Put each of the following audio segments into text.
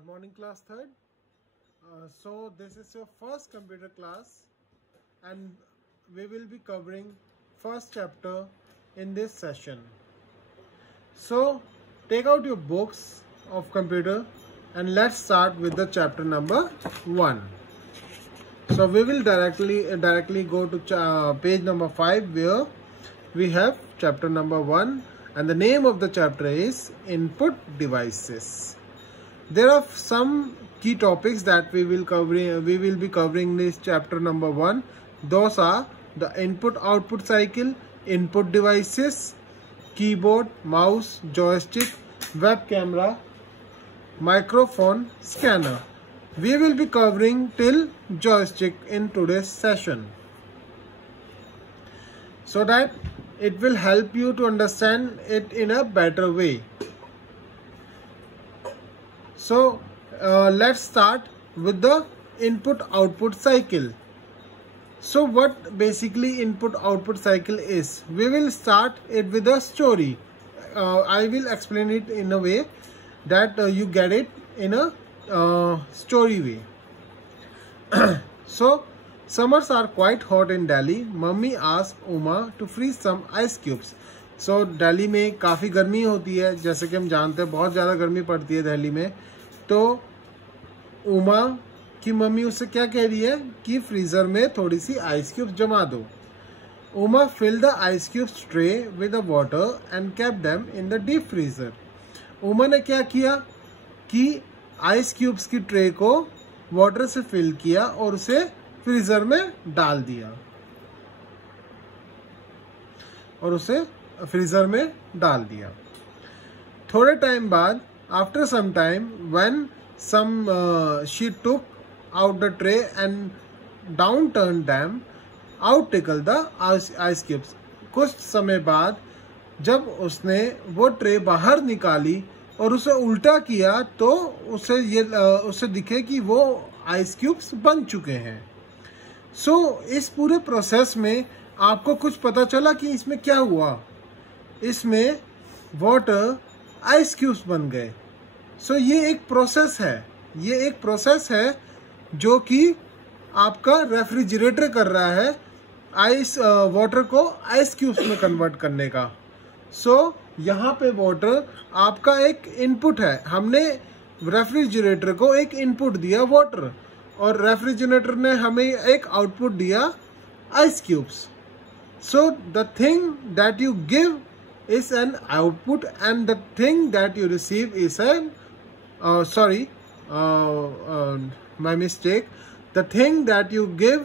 Good morning, class third. So this is your first computer class and we will be covering first chapter in this session. So take out your books of computer and let's start with the chapter number 1. So we will directly go to page number 5 where we have chapter number 1 and the name of the chapter is Input Devices. There are some key topics that we will be covering this chapter number 1. Those are the input-output cycle, input devices, keyboard, mouse, joystick, web camera, microphone, scanner. We will be covering till joystick in today's session, so that it will help you to understand it in a better way. So let's start with the input-output cycle. So what basically input-output cycle is? We will start it with a story. I will explain it in a way that you get it in a story way. So summers are quite hot in Delhi. Mummy asked Uma to freeze some ice cubes. So Delhi में काफ़ी गर्मी होती है, जैसे कि हम जानते हैं बहुत ज़्यादा गर्मी पड़ती है दिल्ली में. तो उमा की मम्मी उससे क्या कह रही है कि फ्रीज़र में थोड़ी सी आइस क्यूब्स जमा दो. Uma fill the ice cubes tray with the water and kept them in the deep freezer. Uma ने क्या किया कि आइस क्यूब्स की ट्रे को वाटर से फिल किया और उसे फ्रीजर में डाल दिया थोड़े टाइम बाद, after some time, when she took out the tray and downturned them, out tickled the ice cubes. कुछ समय बाद जब उसने वो ट्रे बाहर निकाली और उसे उल्टा किया तो उसे दिखे कि वो आइस क्यूब्स बन चुके हैं. सो इस पूरे प्रोसेस में आपको कुछ पता चला कि इसमें क्या हुआ. इसमें वाटर आइस क्यूब्स बन गए. सो ये एक प्रोसेस है जो कि आपका रेफ्रिजरेटर कर रहा है वाटर को आइस क्यूब्स में कन्वर्ट करने का. सो यहाँ पे वाटर आपका एक इनपुट है. हमने रेफ्रिजरेटर को एक इनपुट दिया वाटर और रेफ्रिजरेटर ने हमें एक आउटपुट दिया ice cubes. So the thing that you give is an output and the thing that you receive is my mistake. The thing that you give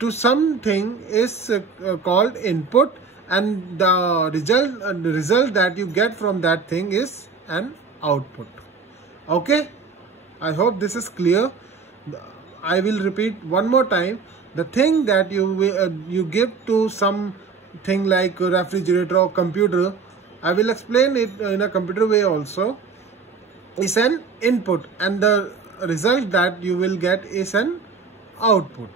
to something is called input and the result that you get from that thing is an output. Okay, I hope this is clear. I will repeat one more time. The thing that you give to some thing like a refrigerator or computer, I will explain it in a computer way also, is an input and the result that you will get is an output.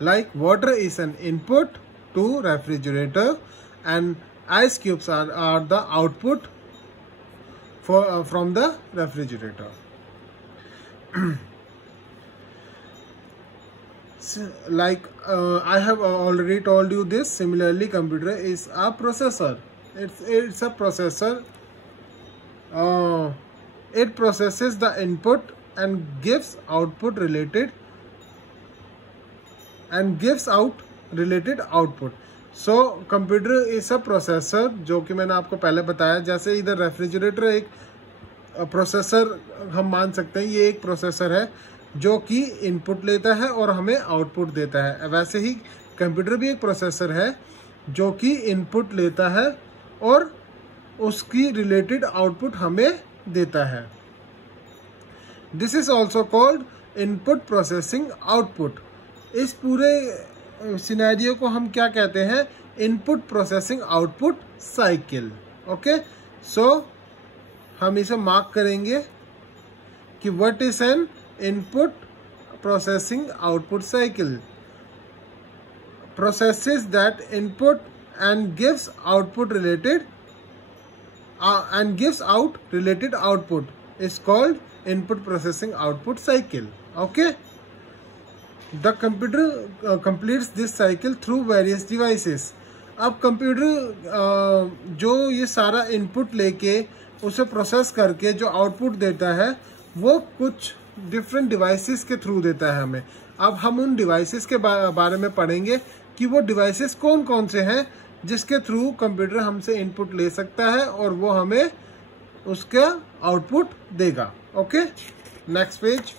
Like water is an input to refrigerator and ice cubes are the output from the refrigerator. Like I have already told you this. Similarly, computer is a processor. It's a processor. It processes the input and gives out related output. So computer is a processor, जो कि मैंने आपको पहले बताया. जैसे इधर refrigerator एक processor हम मान सकते हैं, ये एक प्रोसेसर है जो कि इनपुट लेता है और हमें आउटपुट देता है. वैसे ही कंप्यूटर भी एक प्रोसेसर है जो कि इनपुट लेता है और उसकी रिलेटेड आउटपुट हमें देता है. This is also called input processing output. इस पूरे सिनेरियो को हम क्या कहते हैं? Input processing output cycle. Okay, so हम इसे मार्क करेंगे कि what is an input processing output cycle. Processes that input and gives out related output is called input processing output cycle. Okay, the computer completes this cycle through various devices. अब computer जो ये सारा input लेके उसे process करके जो output देता है वो कुछ डिफरेंट डिवाइसेस के थ्रू देता है हमें. अब हम उन डिवाइसेस के बारे में पढ़ेंगे कि वो डिवाइसेस कौन कौन से हैं जिसके थ्रू कंप्यूटर हमसे इनपुट ले सकता है और वो हमें उसका आउटपुट देगा. Okay, next page.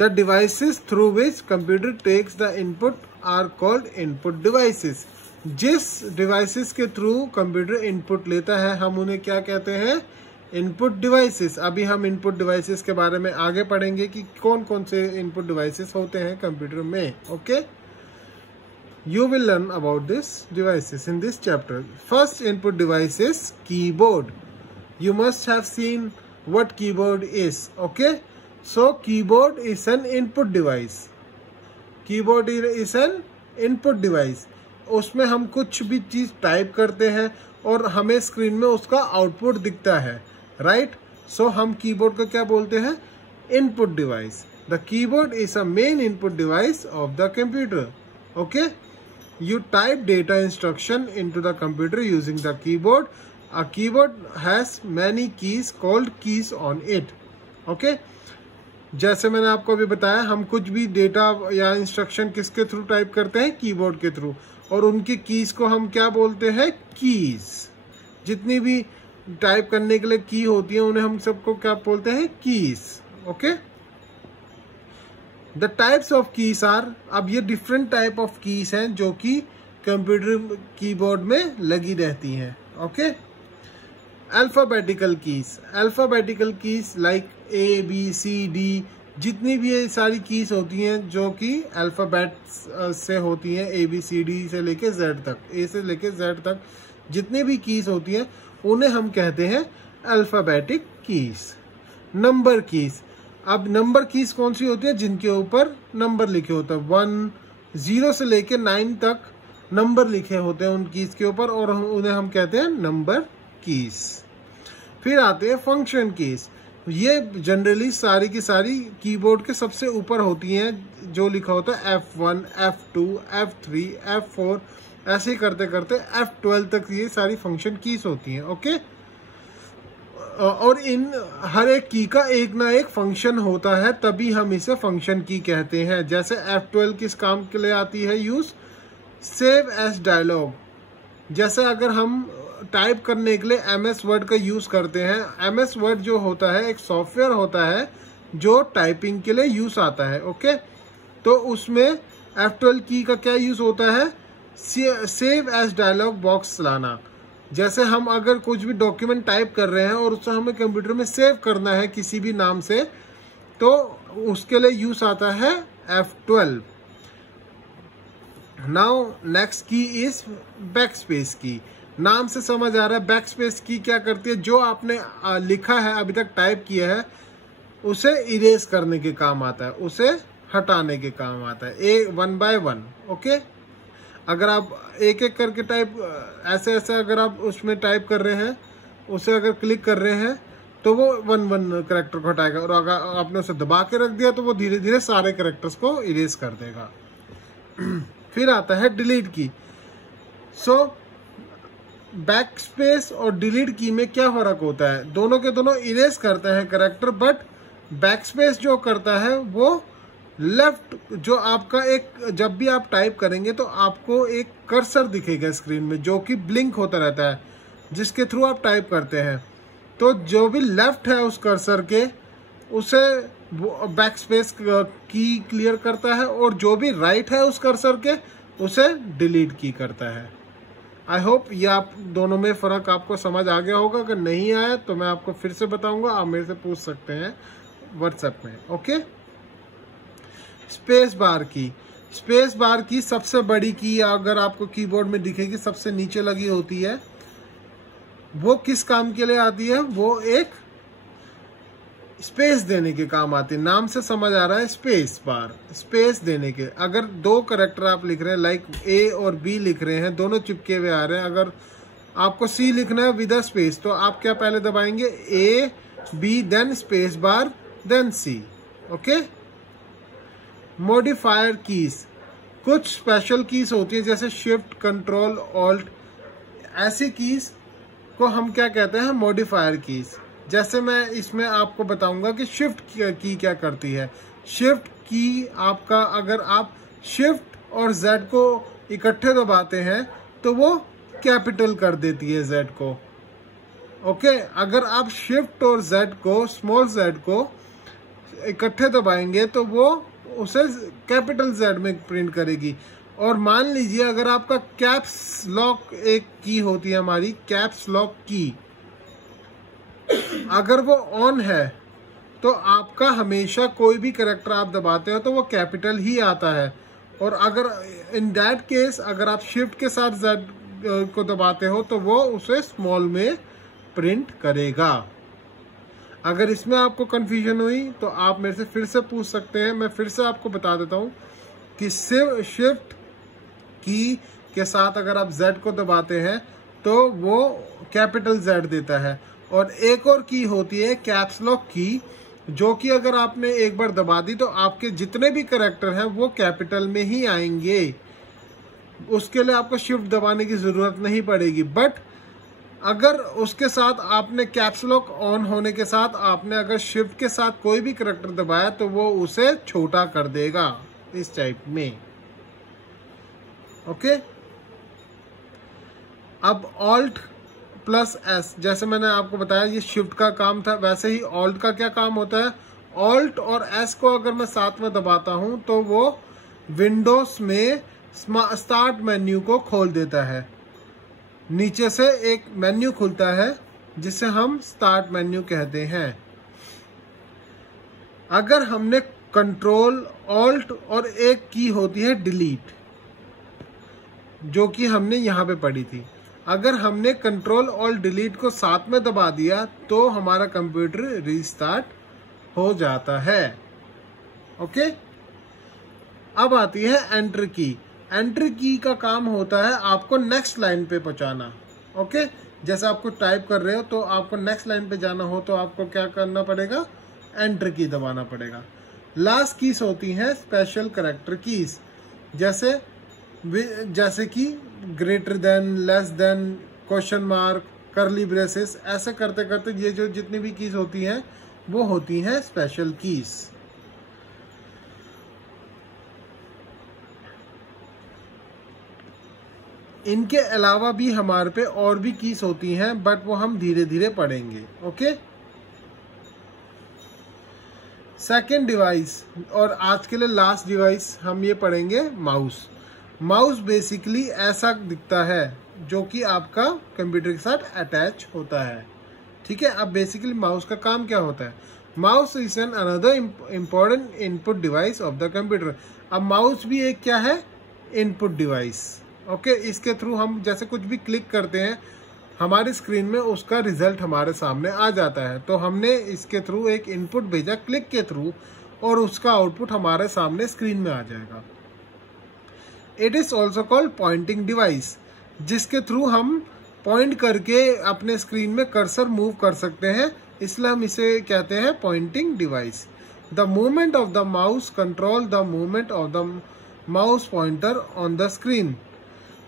The devices through which computer takes the input are called input devices. जिस डिवाइसेस के थ्रू कंप्यूटर इनपुट लेता है हम उन्हें क्या कहते हैं? Input devices. अभी हम इनपुट डिवाइसेस के बारे में आगे पढ़ेंगे कि कौन कौन से इनपुट डिवाइसेस होते हैं कंप्यूटर में. Okay, you will learn about this devices in this chapter. First input device is keyboard. You must have seen what keyboard is. Okay, so keyboard is an input device. Keyboard is an input device. उसमें हम कुछ भी चीज type करते हैं और हमें screen में उसका आउटपुट दिखता है, राइट? सो हम कीबोर्ड को क्या बोलते हैं? Input device. The keyboard is a main input device of the computer. Okay, you type data instruction into the computer using the keyboard. A keyboard has many keys called keys on it. Okay, जैसे मैंने आपको अभी बताया हम कुछ भी data या instruction किसके थ्रू टाइप करते हैं? कीबोर्ड के थ्रू. और उनकी कीज को हम क्या बोलते हैं? कीज. जितनी भी टाइप करने के लिए की होती है उन्हें हम सबको क्या बोलते हैं? Keys. Okay, the types of keys are. अब ये डिफरेंट टाइप ऑफ कीज हैं जो कि कंप्यूटर कीबोर्ड में लगी रहती हैं. Okay, alphabetical keys. Alphabetical keys like A B C D, जितनी भी ये सारी कीज होती हैं जो कि अल्फाबेट से होती हैं, ए बी सी डी से लेके जेड तक, ए से लेके जेड तक जितनी भी कीज होती हैं उन्हें हम कहते हैं अल्फाबेटिक कीज. Number keys. अब नंबर कीज कौन सी होती है? जिनके ऊपर नंबर लिखे होते हैं. 1 0 से लेके 9 तक नंबर लिखे होते हैं उन कीज के ऊपर और उन्हें हम कहते हैं नंबर कीज. फिर आते हैं फंक्शन कीज. ये जनरली सारी की सारी कीबोर्ड के सबसे ऊपर होती हैं, जो लिखा होता है F1, F2, F3, F4, ऐसे ही करते करते F12 तक ये सारी फंक्शन कीज होती हैं. ओके, और इन हर एक की का एक ना एक फंक्शन होता है, तभी हम इसे फंक्शन की कहते हैं. जैसे F12 किस काम के लिए आती है यूज? Save as dialogue. जैसे अगर हम टाइप करने के लिए MS वर्ड का यूज करते हैं. MS वर्ड जो होता है एक सॉफ्टवेयर होता है जो टाइपिंग के लिए यूज आता है. ओके, तो उसमें F12 की का क्या यूज होता है? सेव एज डायलॉग बॉक्स लाना. जैसे हम अगर कुछ भी डॉक्यूमेंट टाइप कर रहे हैं और उसे हमें कंप्यूटर में सेव करना है किसी भी नाम से, तो उसके लिए यूज आता है F12. नाउ नेक्स्ट की इज बैकस्पेस की. नाम से समझ आ रहा है बैकस्पेस की क्या करती है? जो आपने लिखा है, अभी तक टाइप किया है, उसे इरेज करने के काम आता है, उसे हटाने के काम आता है, 1 by 1. ओके, अगर आप एक एक करके टाइप ऐसे ऐसे अगर आप उसमें टाइप कर रहे हैं, उसे अगर क्लिक कर रहे हैं तो वो 1 कैरेक्टर को हटाएगा, और अगर आपने उसे दबा के रख दिया तो वो धीरे धीरे सारे कैरेक्टर्स को इरेज कर देगा. फिर आता है डिलीट की. सो बैक स्पेस और डिलीट की में क्या फर्क होता है? दोनों के दोनों इरेज करते हैं कैरेक्टर, बट बैक स्पेस जो करता है वो लेफ्ट, जो आपका एक, जब भी आप टाइप करेंगे तो आपको एक कर्सर दिखेगा स्क्रीन में जो कि ब्लिंक होता रहता है, जिसके थ्रू आप टाइप करते हैं. तो जो भी लेफ्ट है उस कर्सर के, उसे बैक स्पेस की क्लियर करता है, और जो भी राइट है उस कर्सर के, उसे डिलीट की करता है. आई होप ये आप दोनों में फ़र्क आपको समझ आ गया होगा. अगर नहीं आया तो मैं आपको फिर से बताऊंगा, आप मेरे से पूछ सकते हैं व्हाट्सएप में. ओके, स्पेस बार की. स्पेस बार की सबसे बड़ी की अगर आपको कीबोर्ड में दिखेगी, सबसे नीचे लगी होती है. वो किस काम के लिए आती है? वो एक स्पेस देने के काम आती है। नाम से समझ आ रहा है स्पेस बार, स्पेस देने के। अगर दो कैरेक्टर आप लिख रहे हैं, लाइक ए और बी लिख रहे हैं, दोनों चिपके हुए आ रहे हैं, अगर आपको सी लिखना है विद अ स्पेस, तो आप क्या पहले दबाएंगे, A B then space bar then C. Okay. Modifier keys, कुछ स्पेशल कीज होती है जैसे शिफ्ट, कंट्रोल, ऑल्ट, ऐसी कीज को हम क्या कहते हैं, मॉडिफायर कीज। जैसे मैं इसमें आपको बताऊंगा कि शिफ्ट की क्या करती है। शिफ्ट की आपका, अगर आप शिफ्ट और जेड को इकट्ठे दबाते हैं तो वो कैपिटल कर देती है जेड को। ओके। अगर आप शिफ्ट और जेड को, स्मॉल जेड को इकट्ठे दबाएंगे तो वो उसे कैपिटल जेड में प्रिंट करेगी। और मान लीजिए अगर आपका कैप्स लॉक एक की होती है हमारी, कैप्स लॉक की, अगर वो ऑन है तो आपका हमेशा कोई भी कैरेक्टर आप दबाते हो तो वो कैपिटल ही आता है। और अगर इन दैट केस अगर आप शिफ्ट के साथ जेड को दबाते हो तो वो उसे स्मॉल में प्रिंट करेगा। अगर इसमें आपको कंफ्यूजन हुई तो आप मेरे से फिर से पूछ सकते हैं। मैं फिर से आपको बता देता हूं कि शिफ्ट की के साथ अगर आप जेड को दबाते हैं तो वो कैपिटल जेड देता है। और एक और की होती है कैप्स लॉक की, जो कि अगर आपने एक बार दबा दी तो आपके जितने भी कैरेक्टर हैं वो कैपिटल में ही आएंगे। उसके लिए आपको शिफ्ट दबाने की जरूरत नहीं पड़ेगी। बट अगर उसके साथ आपने कैप्स लॉक ऑन होने के साथ आपने अगर शिफ्ट के साथ कोई भी कैरेक्टर दबाया तो वो उसे छोटा कर देगा इस टाइप में। ओके। अब ऑल्ट प्लस एस, जैसे मैंने आपको बताया ये शिफ्ट का काम था, वैसे ही ऑल्ट का क्या काम होता है। ऑल्ट और एस को अगर मैं साथ में दबाता हूं तो वो विंडोज में स्टार्ट मेन्यू को खोल देता है। नीचे से एक मेन्यू खुलता है जिसे हम स्टार्ट मेन्यू कहते हैं। अगर हमने कंट्रोल, ऑल्ट और एक की होती है डिलीट, जो कि हमने यहां पे पढ़ी थी, अगर हमने कंट्रोल और डिलीट को साथ में दबा दिया तो हमारा कंप्यूटर रीस्टार्ट हो जाता है। ओके। अब आती है एंटर की। एंटर की का काम होता है आपको नेक्स्ट लाइन पे पहुंचाना। ओके। जैसे आपको टाइप कर रहे हो तो आपको नेक्स्ट लाइन पे जाना हो तो आपको क्या करना पड़ेगा, एंटर की दबाना पड़ेगा। लास्ट कीज होती हैं स्पेशल कैरेक्टर कीज, जैसे कि greater than, less than, question mark, curly braces, ऐसे करते करते ये जो जितनी भी कीज होती हैं वो होती हैं स्पेशल कीज। इनके अलावा भी हमारे पे और भी कीज होती हैं बट वो हम धीरे धीरे पढ़ेंगे। ओके। सेकेंड डिवाइस और आज के लिए लास्ट डिवाइस हम ये पढ़ेंगे, माउस। माउस बेसिकली ऐसा दिखता है जो कि आपका कंप्यूटर के साथ अटैच होता है। ठीक है। अब बेसिकली माउस का काम क्या होता है, mouse is an another important input device of the computer. अब माउस भी एक क्या है, इनपुट डिवाइस। ओके। इसके थ्रू हम जैसे कुछ भी क्लिक करते हैं हमारी स्क्रीन में उसका रिजल्ट हमारे सामने आ जाता है। तो हमने इसके थ्रू एक इनपुट भेजा क्लिक के थ्रू और उसका आउटपुट हमारे सामने स्क्रीन में आ जाएगा। It is also called pointing device, जिसके थ्रू हम पॉइंट करके अपने स्क्रीन में कर्सर मूव कर सकते हैं, इसलिए हम इसे कहते हैं pointing device. The movement of the mouse control the movement of the mouse pointer on the screen.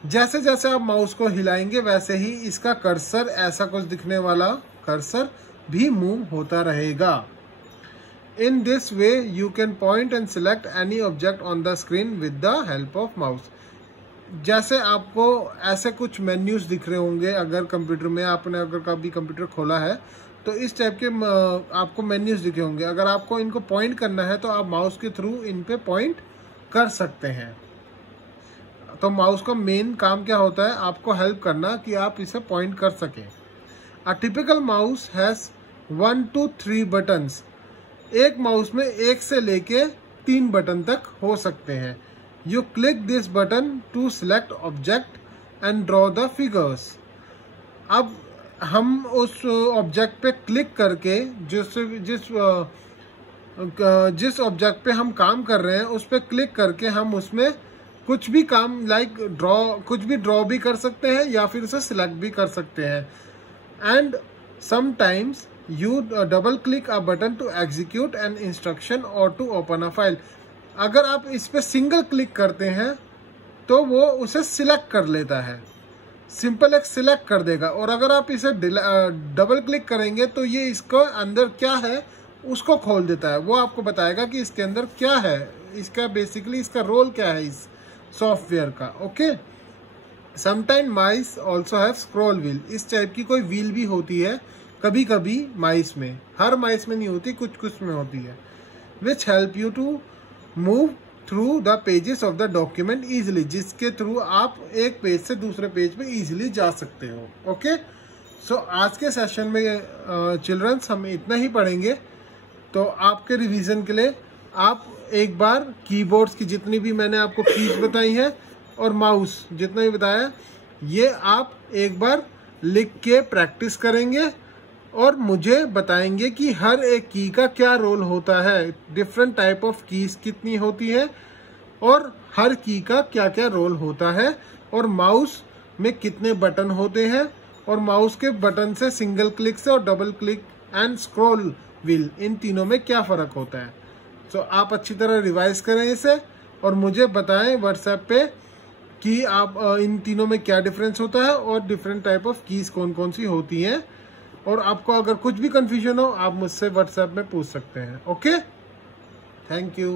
जैसे जैसे आप माउस को हिलाएंगे वैसे ही इसका कर्सर, ऐसा कुछ दिखने वाला कर्सर भी मूव होता रहेगा। In this way, you can point and select any object on the screen with the help of mouse. जैसे आपको ऐसे कुछ मेन्यूज दिख रहे होंगे अगर कंप्यूटर में आपने अगर कभी कंप्यूटर खोला है तो इस टाइप के आपको मेन्यूज दिखे होंगे। अगर आपको इनको पॉइंट करना है तो आप माउस के थ्रू इन पे पॉइंट कर सकते हैं। तो माउस का मेन काम क्या होता है, आपको हेल्प करना कि आप इसे पॉइंट कर सकें। A typical mouse has 1 to 3 buttons. एक माउस में 1 से लेके 3 बटन तक हो सकते हैं। You click this button to select object and draw the figures. अब हम उस ऑब्जेक्ट पे क्लिक करके जिस ऑब्जेक्ट पे हम काम कर रहे हैं उस पे क्लिक करके हम उसमें कुछ भी काम लाइक कुछ भी ड्रॉ भी कर सकते हैं या फिर उसे सिलेक्ट भी कर सकते हैं। And sometimes you double click a button to execute an instruction और टू ओपन अ फाइल। अगर आप इस पे सिंगल क्लिक करते हैं तो वो उसे सिलेक्ट कर लेता है, सिंपल एक सिलेक्ट कर देगा। और अगर आप इसे डबल क्लिक करेंगे तो ये इसको अंदर क्या है उसको खोल देता है, वो आपको बताएगा कि इसके अंदर क्या है, इसका बेसिकली इसका रोल क्या है इस सॉफ्टवेयर का। Okay, sometime mice also have scroll wheel. इस टाइप की कोई व्हील भी होती है कभी कभी माइस में, हर माइस में नहीं होती, कुछ कुछ में होती है। Which help you to move through the pages of the document easily, जिसके थ्रू आप एक पेज से दूसरे पेज पे ईजिली जा सकते हो। ओके, सो आज के सेशन में चिल्ड्रंस हम इतना ही पढ़ेंगे। तो आपके रिवीजन के लिए आप एक बार कीबोर्ड्स की जितनी भी मैंने आपको कीज बताई हैं और माउस जितना भी बताया, ये आप एक बार लिख के प्रैक्टिस करेंगे और मुझे बताएंगे कि हर एक की का क्या रोल होता है, डिफरेंट टाइप ऑफ कीज कितनी होती है और हर की का क्या क्या रोल होता है, और माउस में कितने बटन होते हैं, और माउस के बटन से सिंगल क्लिक से और double click and scroll wheel, इन तीनों में क्या फ़र्क होता है। तो आप अच्छी तरह रिवाइज करें इसे और मुझे बताएं व्हाट्सएप पे कि आप इन तीनों में क्या डिफरेंस होता है और डिफरेंट टाइप ऑफ कीज कौन कौन सी होती हैं। और आपको अगर कुछ भी कंफ्यूजन हो आप मुझसे व्हाट्सएप में पूछ सकते हैं। Okay, thank you.